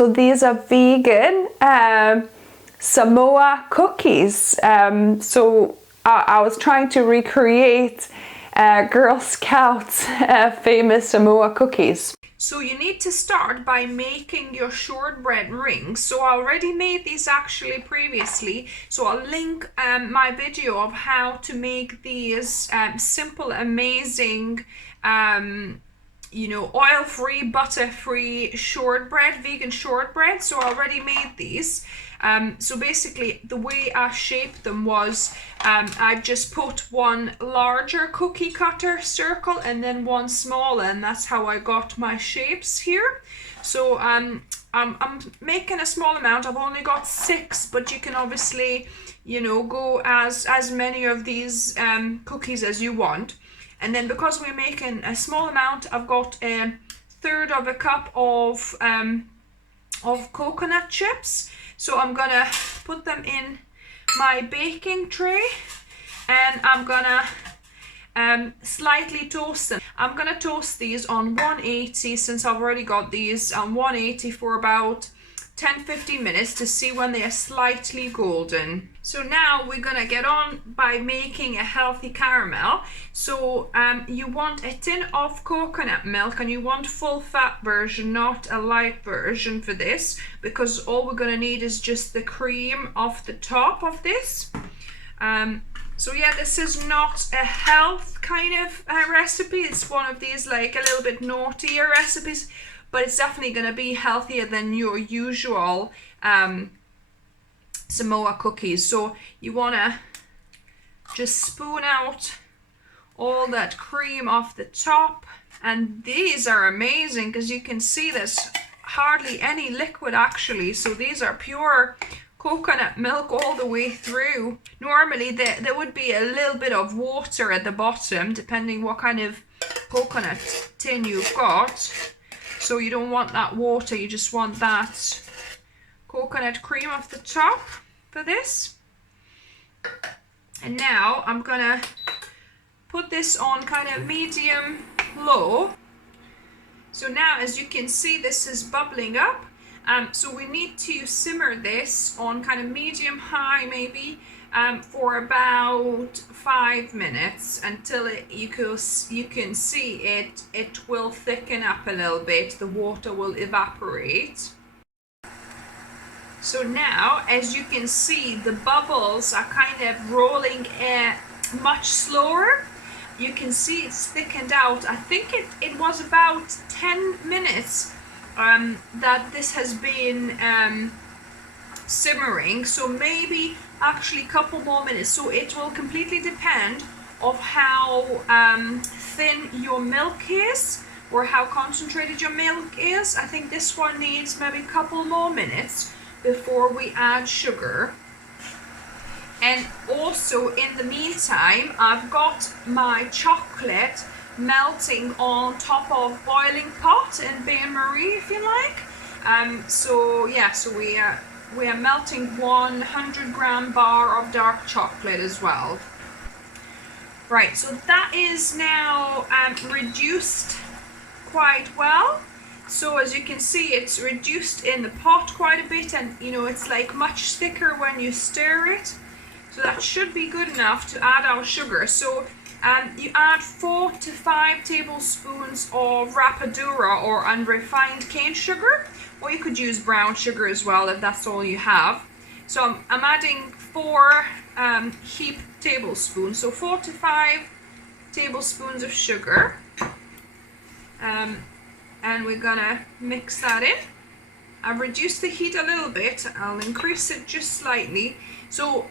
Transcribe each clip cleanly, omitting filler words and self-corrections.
So these are vegan Samoa cookies. So I was trying to recreate Girl Scouts famous Samoa cookies. So you need to start by making your shortbread rings. So I already made these actually previously. So I'll link my video of how to make these simple, amazing, you know, oil-free, butter-free shortbread, vegan shortbread. So I already made these. So basically the way I shaped them was I just put one larger cookie cutter circle and then one smaller, and that's how I got my shapes here. So I'm making a small amount. I've only got 6, but you can obviously, you know, go as many of these cookies as you want. And then because we're making a small amount, I've got 1/3 of a cup of coconut chips. So I'm gonna put them in my baking tray and I'm gonna slightly toast them. I'm gonna toast these on 180 since I've already got these on 180 for about 10-15 minutes to see when they are slightly golden. So now we're gonna get on by making a healthy caramel. So you want a tin of coconut milk, and you want full fat version, not a light version for this, because all we're gonna need is just the cream off the top of this. So yeah, this is not a health kind of recipe. It's one of these like a little bit naughtier recipes, but it's definitely going to be healthier than your usual Samoa cookies. So you want to just spoon out all that cream off the top. And these are amazing because you can see there's hardly any liquid actually. So these are pure coconut milk all the way through. Normally there would be a little bit of water at the bottom depending what kind of coconut tin you've got. So you don't want that water, you just want that coconut cream off the top for this. And now I'm gonna put this on kind of medium low. So now as you can see, this is bubbling up. So we need to simmer this on kind of medium high maybe for about 5 minutes until you can see it will thicken up a little bit. The water will evaporate. So now as you can see, the bubbles are kind of rolling much slower. You can see it's thickened out. I think it was about 10 minutes that this has been simmering, so maybe actually a couple more minutes. So it will completely depend of how thin your milk is or how concentrated your milk is. I think this one needs maybe a couple more minutes before we add sugar. And also in the meantime, I've got my chocolate melting on top of boiling pot in bain-marie, if you like. So yeah, so we are melting 100-gram bar of dark chocolate as well. Right, so that is now reduced quite well. So as you can see, it's reduced in the pot quite a bit, and you know, it's like much thicker when you stir it. So that should be good enough to add our sugar. So you add 4 to 5 tablespoons of rapidura or unrefined cane sugar, or you could use brown sugar as well if that's all you have. So I'm adding 4 heaped tablespoons, so 4 to 5 tablespoons of sugar. And we're gonna mix that in. I've reduced the heat a little bit. I'll increase it just slightly. So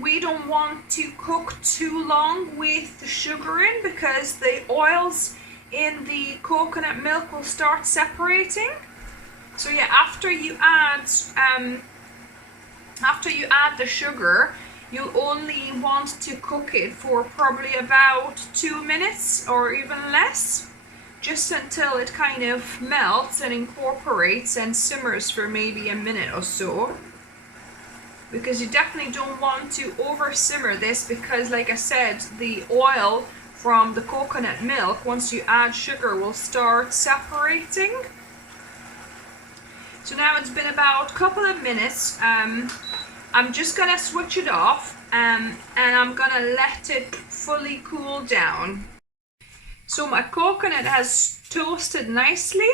we don't want to cook too long with the sugar in, because the oils in the coconut milk will start separating. So yeah, after you add the sugar, you'll only want to cook it for probably about 2 minutes or even less, just until it kind of melts and incorporates and simmers for maybe a minute or so. Because you definitely don't want to over simmer this, because like I said, the oil from the coconut milk, once you add sugar, will start separating. So So now it's been about a couple of minutes. I'm just gonna switch it off and I'm gonna let it fully cool down. So my coconut has toasted nicely.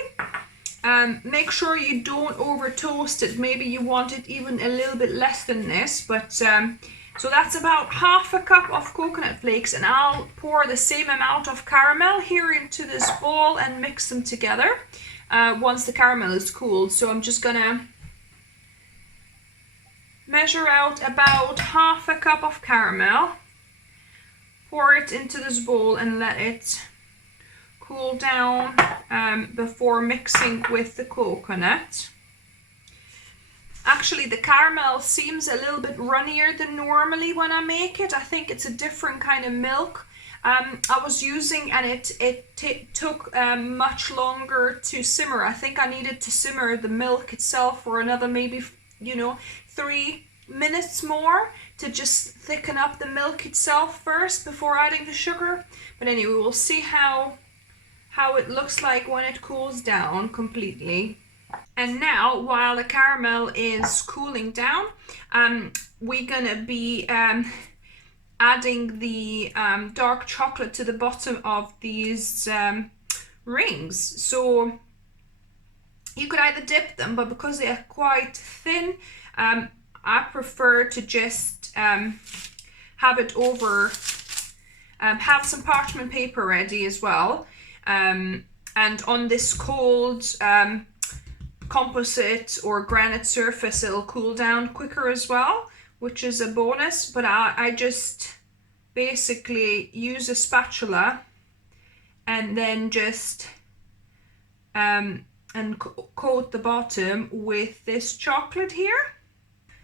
Make sure you don't over toast it. Maybe you want it even a little bit less than this, but so that's about half a cup of coconut flakes, and I'll pour the same amount of caramel here into this bowl and mix them together once the caramel is cooled. So I'm just gonna measure out about half a cup of caramel, pour it into this bowl and let it cool down before mixing with the coconut. Actually, the caramel seems a little bit runnier than normally when I make it. I think it's a different kind of milk I was using, and it took much longer to simmer. I think I needed to simmer the milk itself for another maybe 3 minutes more to just thicken up the milk itself first before adding the sugar. But anyway, we'll see how it looks like when it cools down completely. And now, while the caramel is cooling down, we're gonna be adding the dark chocolate to the bottom of these rings. So you could either dip them, but because they are quite thin, I prefer to just have it over, have some parchment paper ready as well. And on this cold composite or granite surface, it'll cool down quicker as well, which is a bonus. But I just basically use a spatula and then just coat the bottom with this chocolate here.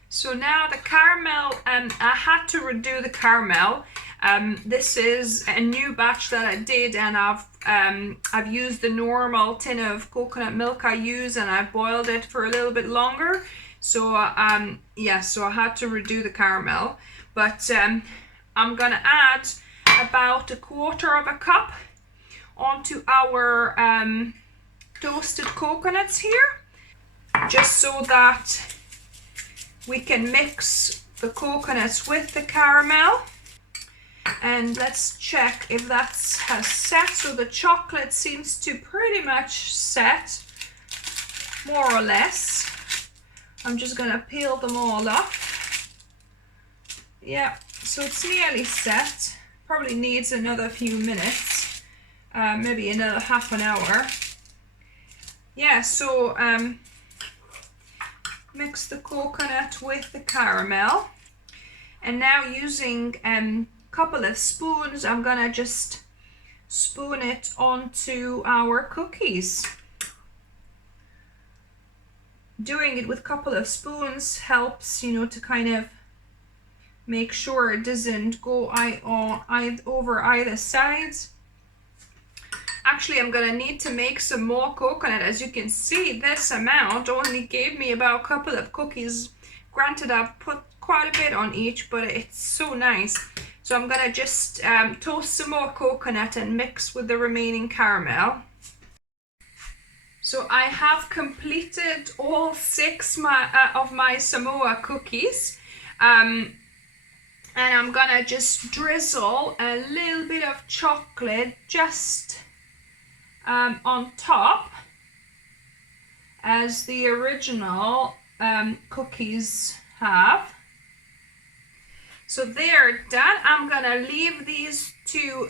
So now the caramel, I had to redo the caramel. This is a new batch that I did, and I've used the normal tin of coconut milk I use, and I've boiled it for a little bit longer. So yeah, so I had to redo the caramel. But I'm gonna add about 1/4 cup onto our toasted coconuts here, just so that we can mix the coconuts with the caramel. And let's check if that has set. So the chocolate seems to pretty much set, more or less. I'm just gonna peel them all up. Yeah, so it's nearly set. Probably needs another few minutes, maybe another half an hour. Yeah, so mix the coconut with the caramel, and now using couple of spoons, I'm gonna just spoon it onto our cookies. Doing it with a couple of spoons helps, to kind of make sure it doesn't go over either side. Actually, I'm gonna need to make some more coconut. As you can see, this amount only gave me about a couple of cookies. Granted, I've put quite a bit on each, but it's so nice. So I'm gonna just toast some more coconut and mix with the remaining caramel. So I have completed all 6 of my Samoa cookies. And I'm gonna just drizzle a little bit of chocolate just on top, as the original cookies have. So they're done. I'm gonna leave these to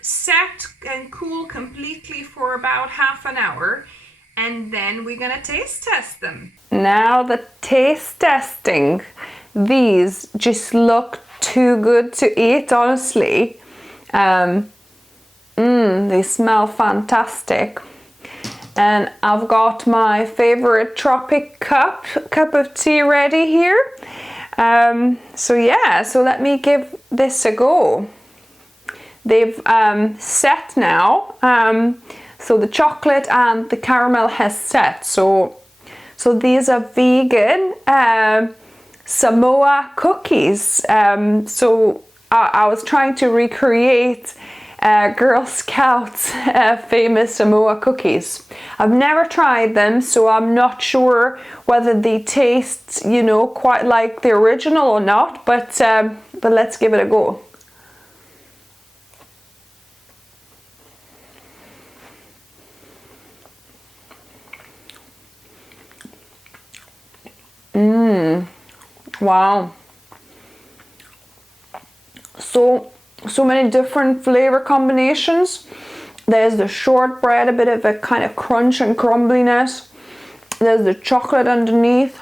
set and cool completely for about half an hour, and then we're gonna taste test them. Now the taste testing. These just look too good to eat, honestly. They smell fantastic. And I've got my favorite tropic cup of tea ready here. So yeah, so let me give this a go. They've set now. So the chocolate and the caramel has set. So these are vegan Samoa cookies. So I was trying to recreate Girl Scouts famous Samoa cookies. I've never tried them, so I'm not sure whether they taste, you know, quite like the original or not, but let's give it a go. Wow. So many different flavor combinations. There's the shortbread, a bit of a kind of crunch and crumbliness. There's the chocolate underneath,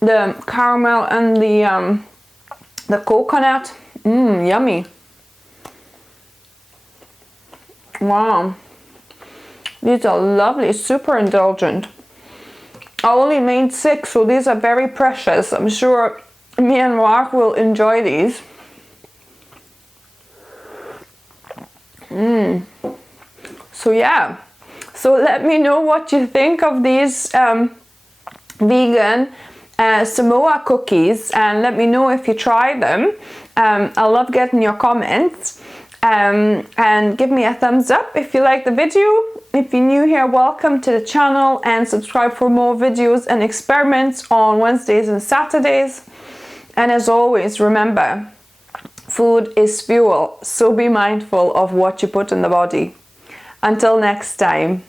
the caramel and the coconut. Yummy. Wow. These are lovely, super indulgent. I only made 6, so these are very precious. I'm sure me and Mark will enjoy these. So yeah, so let me know what you think of these vegan Samoa cookies, and let me know if you try them. I love getting your comments, and give me a thumbs up if you like the video. If you're new here, welcome to the channel, and subscribe for more videos and experiments on Wednesdays and Saturdays. And as always, remember, food is fuel, so be mindful of what you put in the body. Until next time.